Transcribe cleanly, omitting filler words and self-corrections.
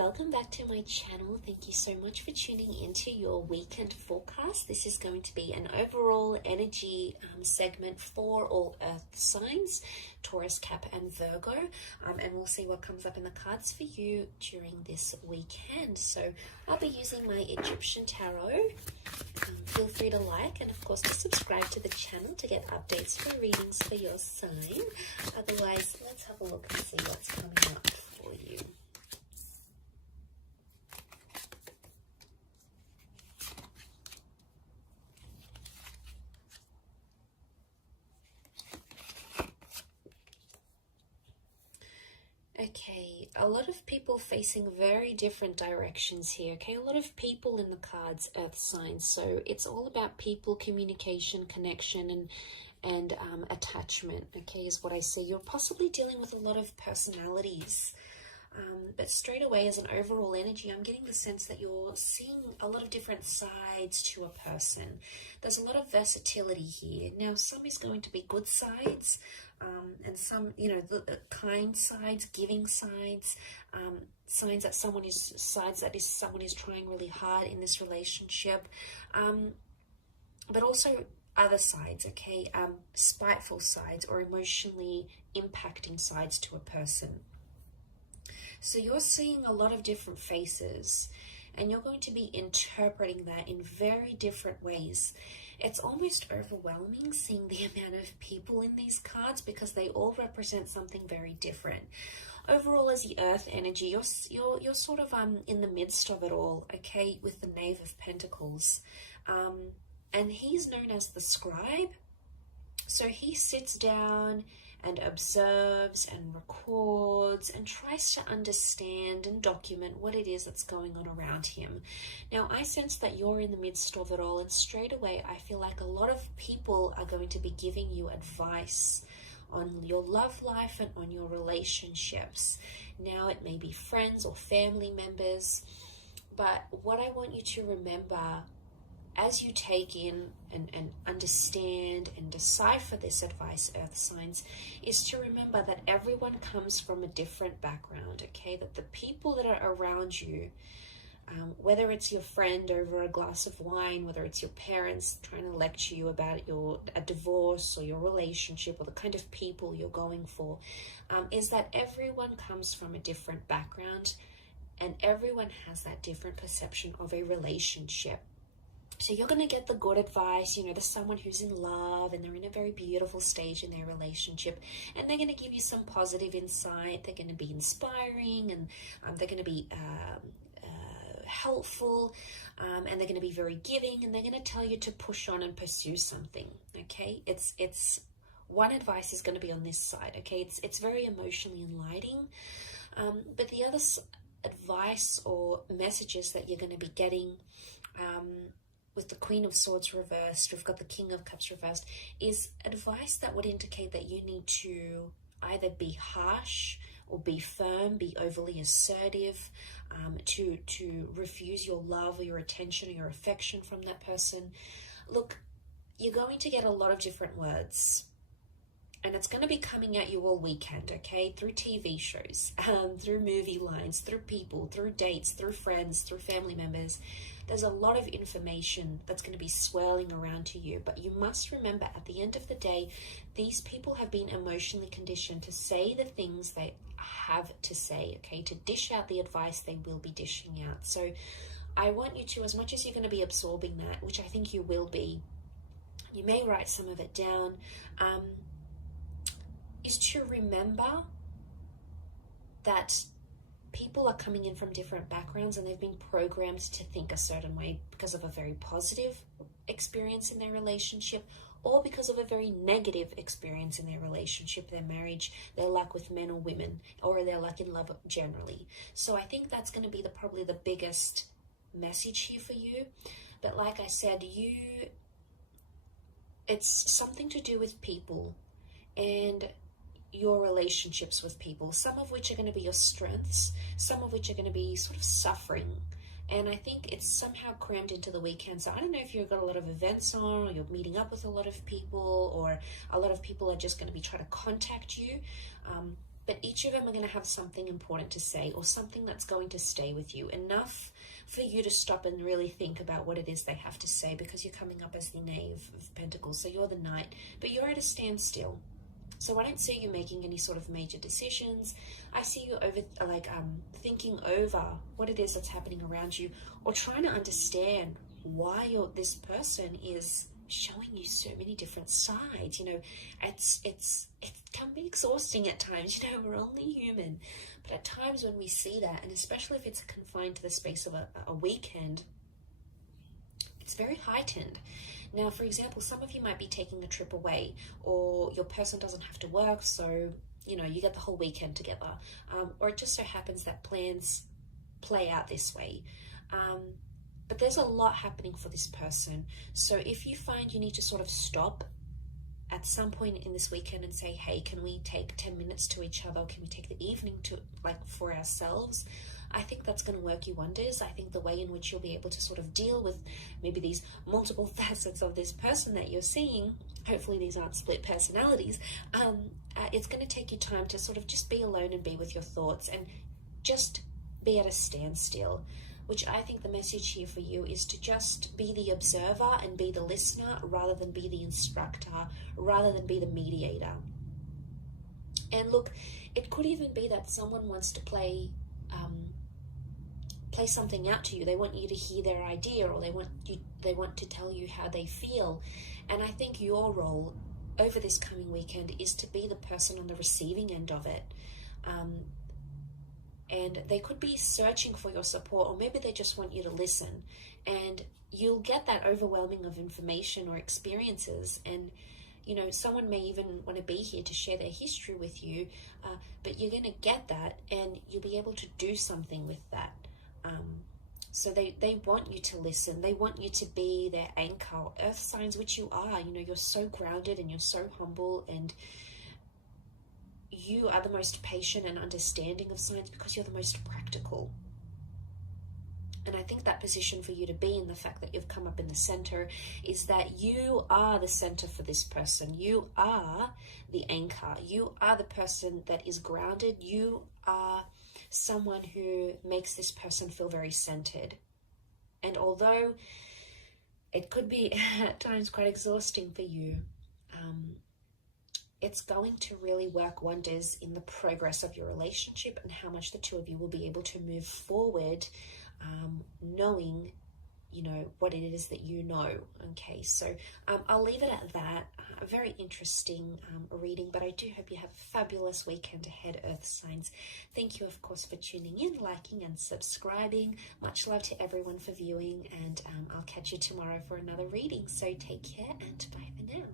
welcome back to my channel. Thank you so much for tuning into your weekend forecast. This is going to be an overall energy segment for all earth signs, Taurus, Cap and Virgo, and we'll see what comes up in the cards for you during this weekend. So I'll be using my Egyptian tarot. Feel free to like and of course to subscribe to the channel to get updates for readings for your sign. Otherwise, let's have a look and see what's coming up for you. Okay, a lot of people facing very different directions here, okay? A lot of people in the cards, earth signs. So it's all about people, communication, connection, and attachment, okay, is what I see. You're possibly dealing with a lot of personalities. But straight away, as an overall energy, I'm getting the sense that you're seeing a lot of different sides to a person. There's a lot of versatility here. Now, some is going to be good sides, and some, you know, the kind sides, giving sides, signs that someone is trying really hard in this relationship, but also other sides, okay, spiteful sides or emotionally impacting sides to a person. So you're seeing a lot of different faces and you're going to be interpreting that in very different ways. It's almost overwhelming seeing the amount of people in these cards because they all represent something very different. Overall, as the earth energy, you're sort of in the midst of it all, okay, with the Knave of Pentacles. And he's known as the scribe. So he sits down and observes and records and tries to understand and document what it is that's going on around him. Now, I sense that you're in the midst of it all, and straight away I feel like a lot of people are going to be giving you advice on your love life and on your relationships. Now, it may be friends or family members, but what I want you to remember as you take in and understand and decipher this advice, earth signs, is to remember that everyone comes from a different background, okay? That the people that are around you, whether it's your friend over a glass of wine, whether it's your parents trying to lecture you about a divorce or your relationship or the kind of people you're going for, is that everyone comes from a different background and everyone has that different perception of a relationship. So you're going to get the good advice, you know, there's someone who's in love and they're in a very beautiful stage in their relationship, and they're going to give you some positive insight. They're going to be inspiring, and they're going to be helpful, and they're going to be very giving, and they're going to tell you to push on and pursue something, okay? It's one advice is going to be on this side, okay? It's very emotionally enlightening, but the other advice or messages that you're going to be getting, with the Queen of Swords reversed, we've got the King of Cups reversed, is advice that would indicate that you need to either be harsh or be firm, be overly assertive, to refuse your love or your attention or your affection from that person. Look, you're going to get a lot of different words, and it's going to be coming at you all weekend, okay? Through TV shows, through movie lines, through people, through dates, through friends, through family members. There's a lot of information that's going to be swirling around to you, but you must remember at the end of the day, these people have been emotionally conditioned to say the things they have to say, okay? To dish out the advice they will be dishing out. So I want you to, as much as you're going to be absorbing that, which I think you will be, you may write some of it down, is to remember that people are coming in from different backgrounds and they've been programmed to think a certain way because of a very positive experience in their relationship or because of a very negative experience in their relationship, their marriage, their luck with men or women, or their luck in love generally. So I think that's going to be probably the biggest message here for you. But like I said, it's something to do with people and your relationships with people, some of which are going to be your strengths, some of which are going to be sort of suffering. And I think it's somehow crammed into the weekend. So I don't know if you've got a lot of events on, or you're meeting up with a lot of people, or a lot of people are just going to be trying to contact you. but each of them are going to have something important to say, or something that's going to stay with you, enough for you to stop and really think about what it is they have to say, because you're coming up as the Knave of Pentacles, so you're the Knight, but you're at a standstill. So I don't see you making any sort of major decisions. I see you thinking over what it is that's happening around you, or trying to understand why this person is showing you so many different sides. You know, it can be exhausting at times. You know, we're only human, but at times when we see that, and especially if it's confined to the space of a weekend, it's very heightened. Now, for example, some of you might be taking a trip away, or your person doesn't have to work, so, you know, you get the whole weekend together. Or it just so happens that plans play out this way. But there's a lot happening for this person. So if you find you need to sort of stop at some point in this weekend and say, hey, can we take 10 minutes to each other? Can we take the evening for ourselves? I think that's going to work you wonders. I think the way in which you'll be able to sort of deal with maybe these multiple facets of this person that you're seeing, hopefully these aren't split personalities, it's going to take you time to sort of just be alone and be with your thoughts and just be at a standstill, which I think the message here for you is to just be the observer and be the listener, rather than be the instructor, rather than be the mediator. And look, it could even be that someone wants to play something out to you. They want you to hear their idea, or they want to tell you how they feel. And I think your role over this coming weekend is to be the person on the receiving end of it. And they could be searching for your support, or maybe they just want you to listen. And you'll get that overwhelming of information or experiences, and you know, someone may even want to be here to share their history with you, but you're going to get that, and you'll be able to do something with that. So they want you to listen. They want you to be their anchor. Earth signs, which you are, you know, you're so grounded and you're so humble, and you are the most patient and understanding of signs because you're the most practical. And I think that position for you to be in, the fact that you've come up in the center, is that you are the center for this person. You are the anchor. You are the person that is grounded. You are someone who makes this person feel very centered. And although it could be at times quite exhausting for you, it's going to really work wonders in the progress of your relationship and how much the two of you will be able to move forward, knowing, you know, what it is that you know. Okay, so I'll leave it at that. A very interesting reading, but I do hope you have a fabulous weekend ahead, Earth signs. Thank you, of course, for tuning in, liking and subscribing. Much love to everyone for viewing, and I'll catch you tomorrow for another reading. So take care, and bye for now.